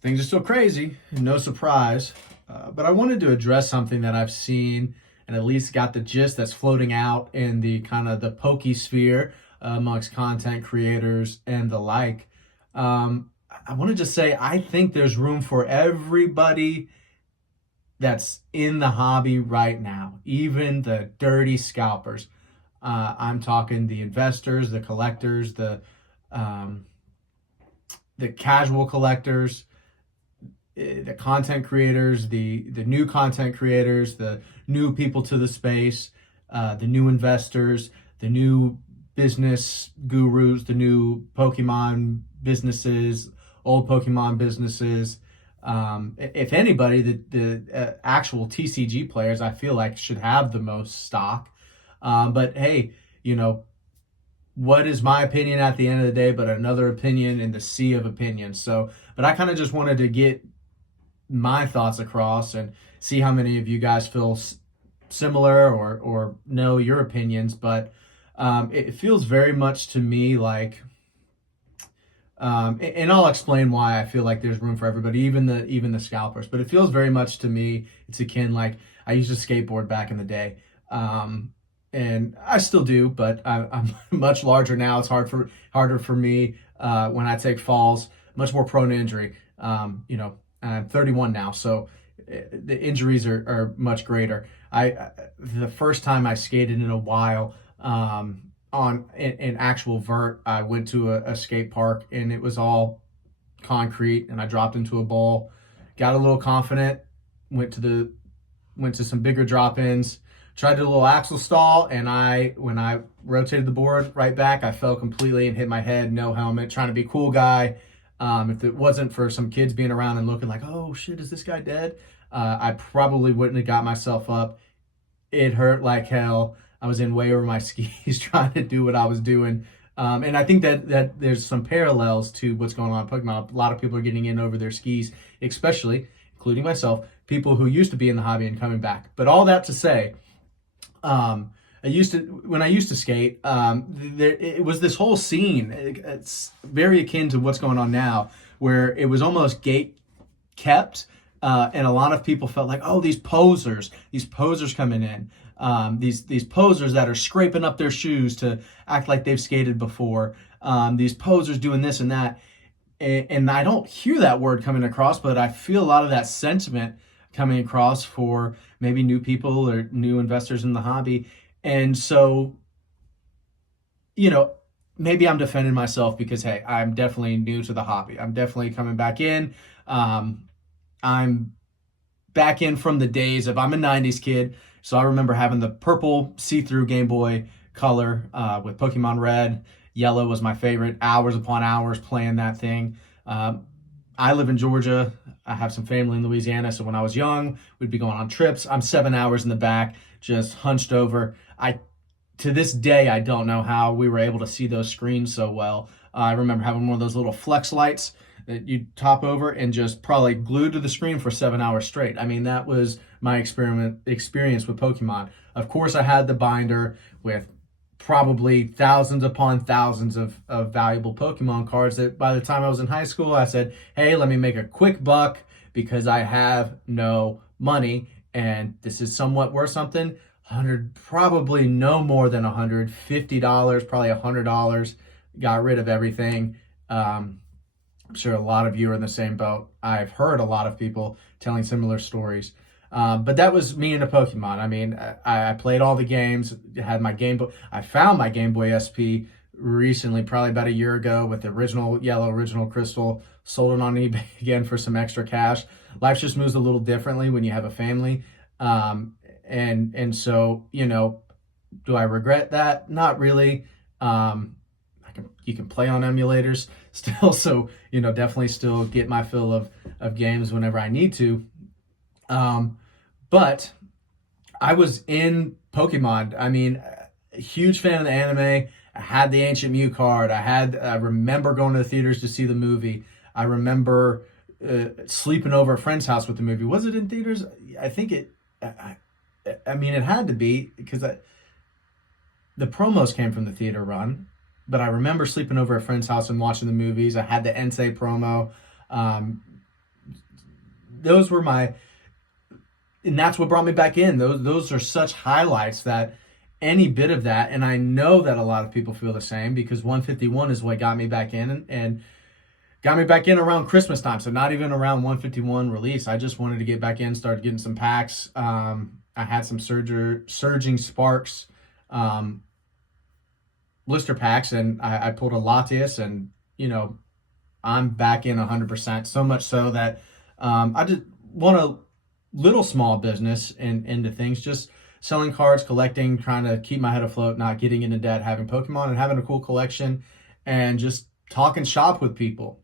Things are still crazy, no surprise. But I wanted to address something that I've seen and at least got the gist that's floating out in the kind of the pokey sphere amongst content creators and the like. I want to just say I think there's room for everybody that's in the hobby right now, even the dirty scalpers. I'm talking the investors, the collectors, um, the casual collectors, the content creators, the new content creators, the new people to the space, the new investors, the new business gurus, the new Pokemon businesses, old Pokemon businesses. If anybody, the actual TCG players, I feel like should have the most stock. But hey, you know, what is my opinion at the end of the day, but another opinion in the sea of opinions. So, but I kind of just wanted to get my thoughts across and see how many of you guys feel similar or know your opinions. But it feels very much to me like, and I'll explain why I feel like there's room for everybody, even the scalpers. But it feels very much to me it's akin like I used to skateboard back in the day. And I still do, but I'm much larger now. It's harder for me when I take falls, much more prone to injury. I'm 31 now, so the injuries are much greater. The first time I skated in a while on an actual vert, I went to a skate park and it was all concrete, and I dropped into a bowl, got a little confident, went to some bigger drop ins, tried to do a little axle stall, and when I rotated the board right back, I fell completely and hit my head, no helmet, trying to be a cool guy. If it wasn't for some kids being around and looking like, oh shit, is this guy dead? I probably wouldn't have got myself up. It hurt like hell. I was in way over my skis trying to do what I was doing. And I think that there's some parallels to what's going on in Pokemon. A lot of people are getting in over their skis, especially, including myself, people who used to be in the hobby and coming back. But all that to say, when I used to skate, it was this whole scene. It's very akin to what's going on now, where it was almost gate kept, and a lot of people felt like, oh, these posers coming in, these posers that are scraping up their shoes to act like they've skated before, these posers doing this and that, and I don't hear that word coming across, but I feel a lot of that sentiment coming across for maybe new people or new investors in the hobby. And so, maybe I'm defending myself because, hey, I'm definitely new to the hobby. I'm definitely coming back in. I'm back in from the days of, I'm a 90s kid. So I remember having the purple see-through Game Boy Color with Pokemon Red. Yellow was my favorite. Hours upon hours playing that thing. I live in Georgia. I have some family in Louisiana. So when I was young, we'd be going on trips. I'm 7 hours in the back, just hunched over. To this day, I don't know how we were able to see those screens so well. I remember having one of those little flex lights that you top over and just probably glued to the screen for 7 hours straight. I mean, that was my experience with Pokemon. Of course, I had the binder with probably thousands upon thousands of valuable Pokemon cards that by the time I was in high school, I said, hey, let me make a quick buck because I have no money and this is somewhat worth something. 100, probably no more than $150, probably $100. Got rid of everything. I'm sure a lot of you are in the same boat. I've heard a lot of people telling similar stories. But that was me and a Pokemon. I mean, I played all the games, had my Game Boy. I found my Game Boy SP recently, probably about a year ago, with the original yellow, original crystal. Sold it on eBay again for some extra cash. Life just moves a little differently when you have a family. And so, do I regret that? Not really. You can play on emulators still, so definitely still get my fill of games whenever I need to. But I was in Pokemon. I mean, a huge fan of the anime. I had the Ancient Mew card. I remember going to the theaters to see the movie. I remember sleeping over a friend's house with the movie. Was it in theaters? I think it. I mean, it had to be because the promos came from the theater run. But I remember sleeping over at a friend's house and watching the movies. I had the Entei promo. those were my, and that's what brought me back in. Those are such highlights that any bit of that, and I know that a lot of people feel the same, because 151 is what got me back in, and got me back in around Christmas time. So not even around 151 release. I just wanted to get back in, started getting some packs. I had some surging sparks blister packs, and I pulled a Latias, and I'm back in 100%. So much so that I just want a little small business and into things, just selling cards, collecting, trying to keep my head afloat, not getting into debt, having Pokemon and having a cool collection, and just talking shop with people.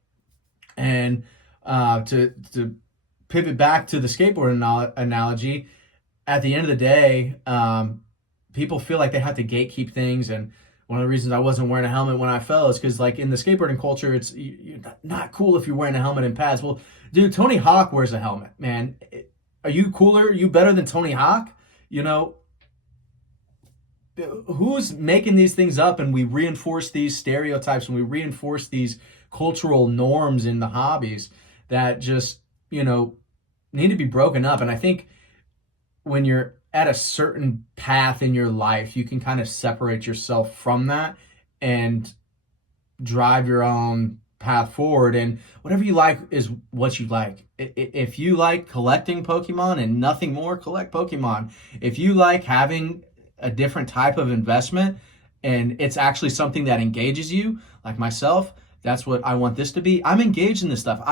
And to pivot back to the skateboard analogy, at the end of the day, people feel like they have to gatekeep things. And one of the reasons I wasn't wearing a helmet when I fell is because, like, in the skateboarding culture, it's you're not cool if you're wearing a helmet and pads. Well, dude, Tony Hawk wears a helmet, man. Are you cooler? Are you better than Tony Hawk? Who's making these things up? And we reinforce these stereotypes, and we reinforce these cultural norms in the hobbies that just, need to be broken up. And I think when you're at a certain path in your life, you can kind of separate yourself from that and drive your own path forward. And whatever you like is what you like. If you like collecting Pokemon and nothing more, collect Pokemon. If you like having a different type of investment and it's actually something that engages you, like myself, that's what I want this to be. I'm engaged in this stuff.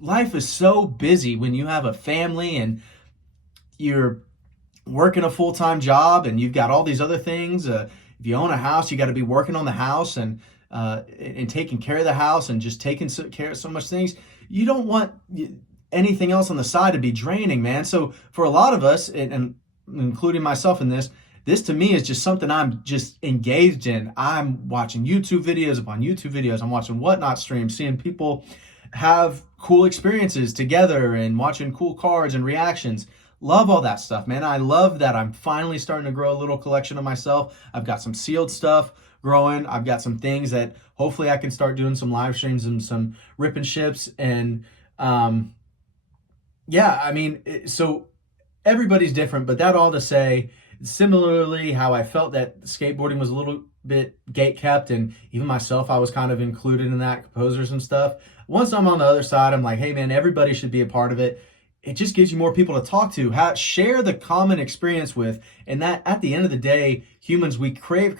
Life is so busy when you have a family and you're working a full-time job and you've got all these other things. If you own a house, you got to be working on the house and taking care of the house and just taking care of so much things. You don't want anything else on the side to be draining, man. So for a lot of us, and including myself in this to me is just something I'm just engaged in. I'm watching YouTube videos upon YouTube videos. I'm watching Whatnot streams, seeing people have cool experiences together and watching cool cards and reactions. Love all that stuff, man. I love that I'm finally starting to grow a little collection of myself. I've got some sealed stuff growing. I've got some things that hopefully I can start doing some live streams and some rip and ships. And so everybody's different, but that all to say, similarly, how I felt that skateboarding was a little bit gate kept, and even myself, I was kind of included in that, composers and stuff. Once I'm on the other side, I'm like, hey man, everybody should be a part of it. It just gives you more people to talk to, share the common experience with, and that at the end of the day, humans, we crave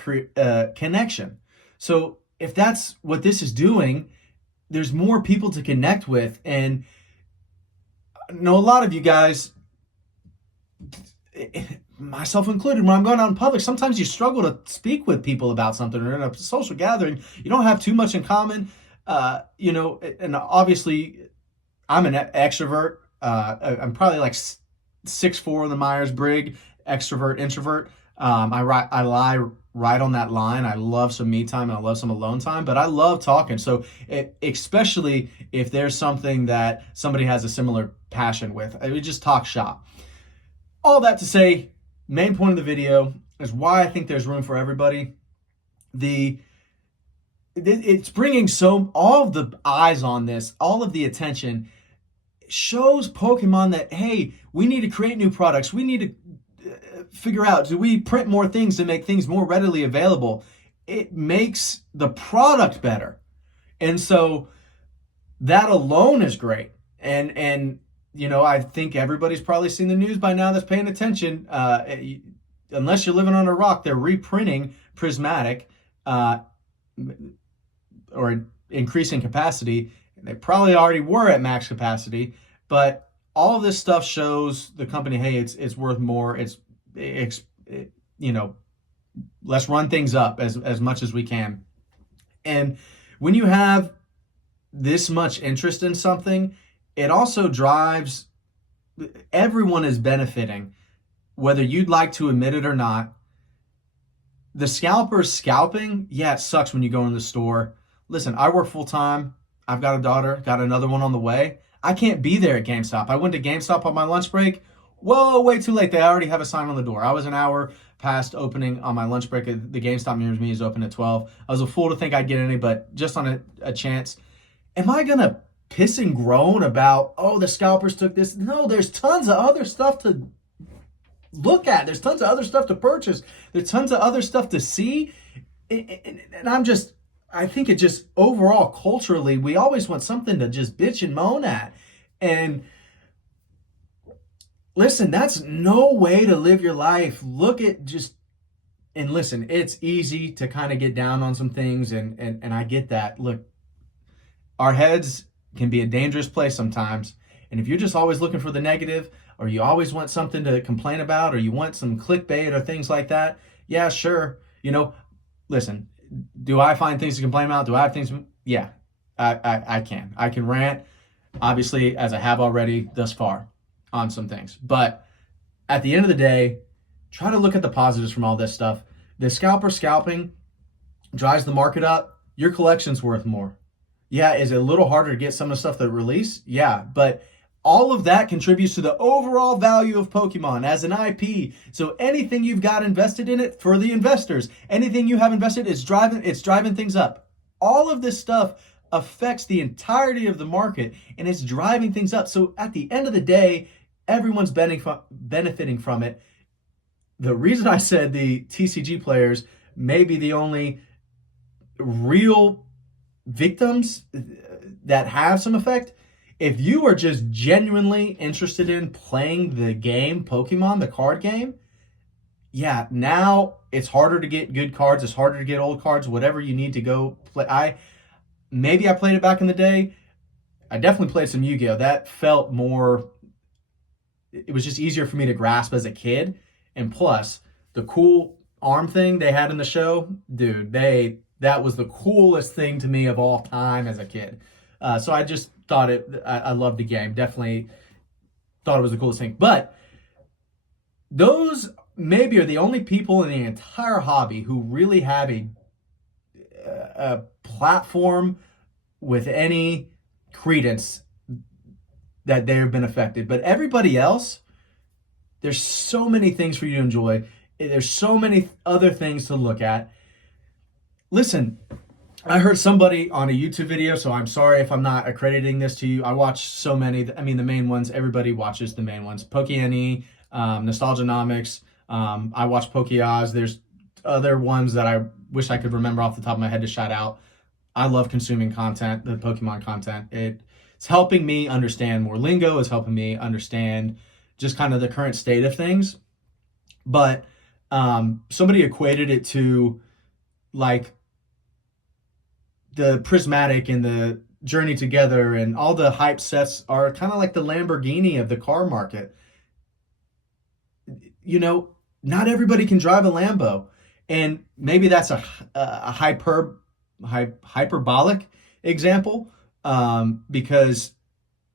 connection. So if that's what this is doing, there's more people to connect with. And I know a lot of you guys, myself included, when I'm going out in public, sometimes you struggle to speak with people about something, or in a social gathering, you don't have too much in common, and obviously I'm an extrovert. I'm probably like 6'4" on the Myers-Briggs, extrovert, introvert. I lie right on that line. I love some me time and I love some alone time, but I love talking. So especially if there's something that somebody has a similar passion with, we just talk shop. All that to say, main point of the video is why I think there's room for everybody. It's bringing all of the eyes on this, all of the attention, shows Pokemon that, hey, we need to create new products. We need to figure out, do we print more things to make things more readily available? It makes the product better. And so that alone is great. And I think everybody's probably seen the news by now that's paying attention. Unless you're living on a rock, they're reprinting Prismatic or increasing capacity. They probably already were at max capacity, but all of this stuff shows the company, hey, it's worth more. Let's run things up as much as we can. And when you have this much interest in something, it also drives, everyone is benefiting, whether you'd like to admit it or not. The scalpers scalping, yeah, it sucks when you go in the store. Listen, I work full time. I've got a daughter, got another one on the way. I can't be there at GameStop. I went to GameStop on my lunch break. Whoa, way too late. They already have a sign on the door. I was an hour past opening on my lunch break. The GameStop near me is open at 12. I was a fool to think I'd get any, but just on a chance. Am I going to piss and groan about, oh, the scalpers took this. No, there's tons of other stuff to look at. There's tons of other stuff to purchase. There's tons of other stuff to see. And I think it just overall culturally, we always want something to just bitch and moan at. And listen, that's no way to live your life. Look at just, and listen, it's easy to kind of get down on some things. And I get that. Look, our heads can be a dangerous place sometimes. And if you're just always looking for the negative, or you always want something to complain about, or you want some clickbait or things like that, yeah, sure. Listen, do I find things to complain about? Do I have things? Yeah, I can. I can rant, obviously, as I have already thus far on some things. But at the end of the day, try to look at the positives from all this stuff. The scalper scalping drives the market up. Your collection's worth more. Yeah, is it a little harder to get some of the stuff that release? Yeah, but all of that contributes to the overall value of Pokemon as an IP. So anything you've got invested in it, for the investors, anything you have invested, it's driving things up. All of this stuff affects the entirety of the market, and it's driving things up. So at the end of the day, everyone's benefiting from it. The reason I said the TCG players may be the only real victims that have some effect. If you are just genuinely interested in playing the game Pokemon, the card game, yeah, now it's harder to get good cards. It's harder to get old cards, whatever you need to go play. I played it back in the day. I definitely played some Yu-Gi-Oh! That felt more, it was just easier for me to grasp as a kid. And plus, the cool arm thing they had in the show, dude, that was the coolest thing to me of all time as a kid. So I just thought I loved the game. Definitely thought it was the coolest thing. But those maybe are the only people in the entire hobby who really have a platform with any credence that they've been affected. But everybody else, there's so many things for you to enjoy. There's so many other things to look at. Listen, I heard somebody on a YouTube video, so I'm sorry if I'm not accrediting this to you. I watch so many. I mean, the main ones, everybody watches the main ones. PokeNE, Nostalgianomics. I watch PokeOz. There's other ones that I wish I could remember off the top of my head to shout out. I love consuming content, the Pokemon content. It's helping me understand more lingo. It's helping me understand just kind of the current state of things. But somebody equated it to like the Prismatic and the Journey Together and all the hype sets are kind of like the Lamborghini of the car market. Not everybody can drive a Lambo. And maybe that's a hyperbolic example because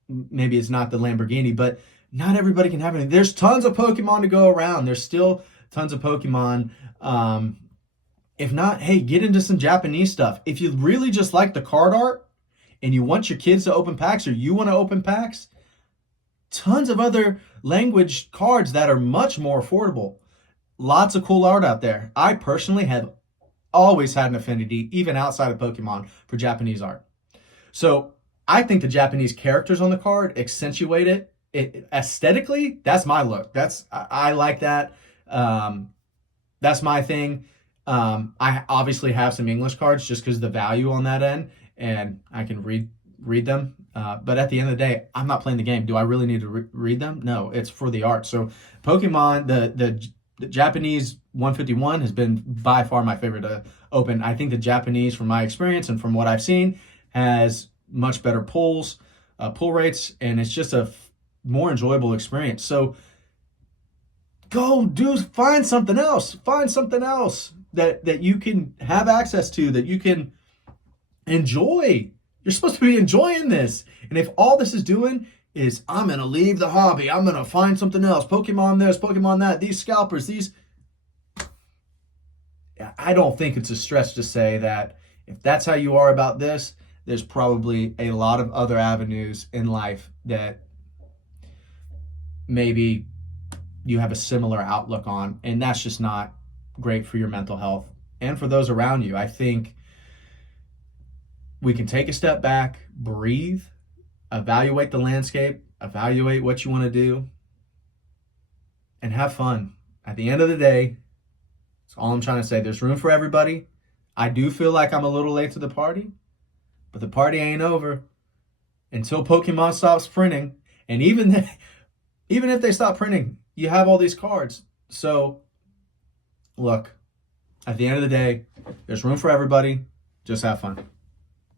maybe it's not the Lamborghini, but not everybody can have it. There's tons of Pokemon to go around. There's still tons of Pokemon. If not, hey, get into some Japanese stuff. If you really just like the card art and you want your kids to open packs or you want to open packs, tons of other language cards that are much more affordable. Lots of cool art out there. I personally have always had an affinity, even outside of Pokemon, for Japanese art. So I think the Japanese characters on the card accentuate it. Aesthetically, that's my look. I like that. That's my thing. I obviously have some English cards just because of the value on that end, and I can read them. But at the end of the day, I'm not playing the game. Do I really need to read them? No, it's for the art. So Pokemon, the Japanese 151 has been by far my favorite to open. I think the Japanese, from my experience and from what I've seen, has much better pull rates, and it's just a more enjoyable experience. So find something else. Find something else that you can have access to, that you can enjoy. You're supposed to be enjoying this. And if all this is doing is, I'm going to leave the hobby, I'm going to find something else, Pokemon this, Pokemon that, these scalpers, I don't think it's a stretch to say that if that's how you are about this, there's probably a lot of other avenues in life that maybe you have a similar outlook on, and that's just not great for your mental health and for those around you. I think we can take a step back, breathe, evaluate the landscape, evaluate what you want to do, and have fun. At the end of the day, that's all I'm trying to say. There's room for everybody. I do feel like I'm a little late to the party, but the party ain't over until Pokemon stops printing. And even if they stop printing, you have all these cards. So, look, at the end of the day, there's room for everybody. Just have fun.